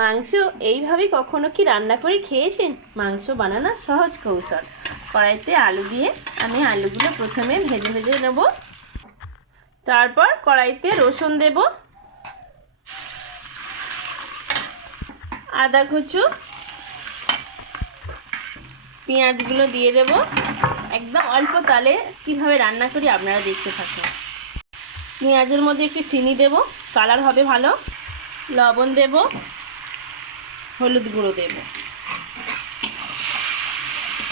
মাংস এইভাবে কখনো কি রান্না করে খেয়েছেন? মাংস বানানোর সহজ কৌশল। কড়াইতে আলু দিয়ে আমি আলুগুলো প্রথমে ভেজে ভেজে নেব। তারপর কড়াইতে রসুন দেব, আদা কুচু, পেঁয়াজগুলো দিয়ে দেব। একদম অল্প তালে কিভাবে রান্না করি আপনারা দেখতে থাকুন। পেঁয়াজের মধ্যে একটু চিনি দেব, কালার হবে ভালো। লবণ দেব, হলুদ গুঁড়ো দেব,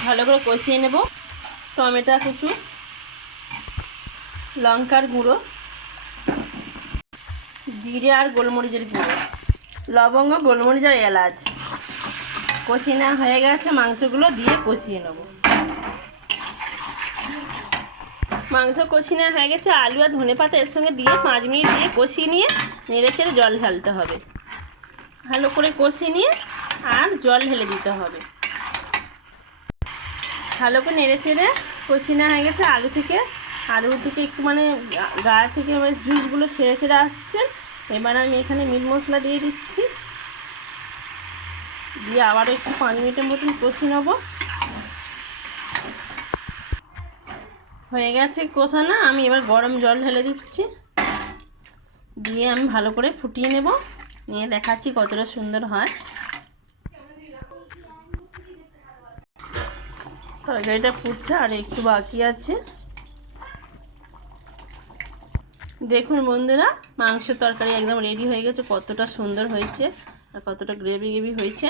ভালো করে কষিয়ে নেব। টমেটো কুচু, লঙ্কার গুঁড়ো, জিরে আর গোলমরিচের গুঁড়ো, লবঙ্গ, গোলমরিচ আর এলাচ কষিয়ে নেওয়া হয়ে গেছে। মাংসগুলো দিয়ে কষিয়ে নেব। মাংস কষিয়ে নেওয়া হয়ে গেছে। আলু আর ধনেপাতা এর সঙ্গে দিয়ে 5 মিনিট দিয়ে কষিয়ে নিয়ে নেড়ে ছেড়ে জল ঢালতে হবে। ভালো করে কষিয়ে নিয়ে আর জল ঢেলে দিতে হবে। ভালো করে নেড়ে ছেড়ে কষিয়ে নেওয়া হয়ে গেছে। আলু থেকে একটু গা থেকে জুসগুলো ছেড়ে ছেড়ে আসছে। এবার আমি এখানে মিট মশলা দিয়ে দিচ্ছি, দিয়ে আবারও একটু 5 মিনিটের মতন কষিয়ে নেব। হয়ে গেছে কষানো। আমি এবার গরম জল ঢেলে দিচ্ছি, দিয়ে আমি ভালো করে ফুটিয়ে নেব। নিয়ে দেখাচ্ছি কতটা সুন্দর হয়। তরকারিটা ফুটছে আর একটু বাকি আছে। দেখুন বন্ধুরা, মাংস তরকারি একদম রেডি হয়ে গেছে। কতটা সুন্দর হয়েছে আর কতটা গ্রেভি গ্রেভি হয়েছে।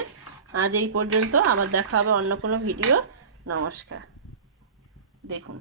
আজ এই পর্যন্ত, আবার দেখা হবে অন্য কোনো ভিডিও। নমস্কার। দেখুন।